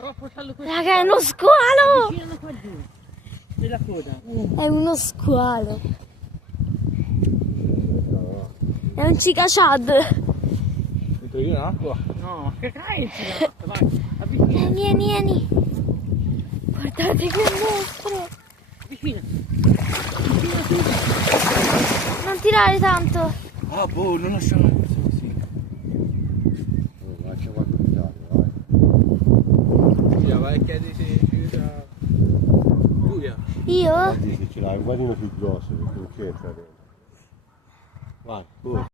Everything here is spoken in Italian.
Raga, è uno squalo! Avvicinalo qua giù. Nella coda. È uno squalo. È un cicachad. Entro io in acqua. No, che cazzo? Vai, avvicina. Vieni. Guardate che mostro. Avvicina. Non tirare tanto. Ah, boh, non lasciamo così. Lascia qualche tirare, vai. Sì, vai a chiedere se chiusa. Giulia. Io? Guardi che ce l'hai un guardino più grosso perché non c'entra dentro. Vai, pure.